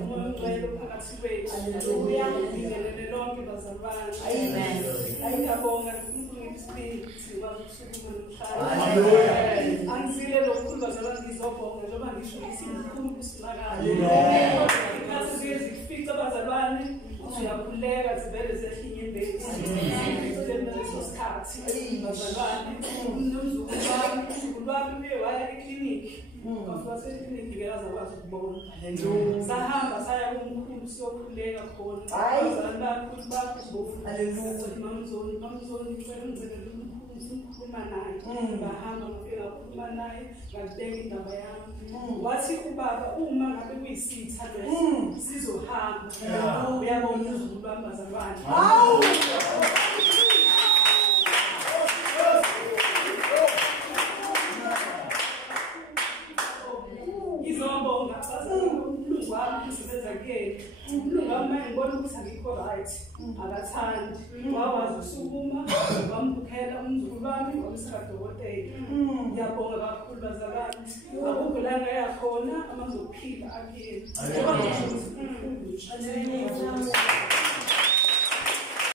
umoya ongcwele phakathi kwethu. Haleluya. Ngibingelele lonke bazalwane. Amen. Ngiyabonga uNkulunkulu ngesibindi sikwazi ukusuka namhlanje. Haleluya. Angizile lokukhulu bazalwane ngizobonga njengoba ngisho isikhulu isinakala. Inkathi zifica bazalwane uyakhuleka zivele zehlinye imbezi. Leso sikhathi bazalwane umzukulu wami uye waya ekliniki. Ngafika sekliniki ke azakwazi ukubona. Sahamba saya kumkhulu siyokhuleka khona. Abazalwane bakhulu bofu. Mamzoni ngicela ungicele ukukhuluma naye. Bahamba ngifika ukukhuluma naye ngabeka indaba yami. Wathi ubaba uma ngabe kuyisitha leso sizohamba. Uyabona uzulu wami bazalwane. Ngizobonga uMlungu wami usebenza kuyena. uMlungu wami ngibona ukuthi angikho right, akathandi. Wawazi usukuma wambukhela umzukulu wami wayesikadokotela. Ngiyabonga kakhulu bazalwane. Akukho la ngayakhona amazophila akuyena. Ngoba ngisho ukuthi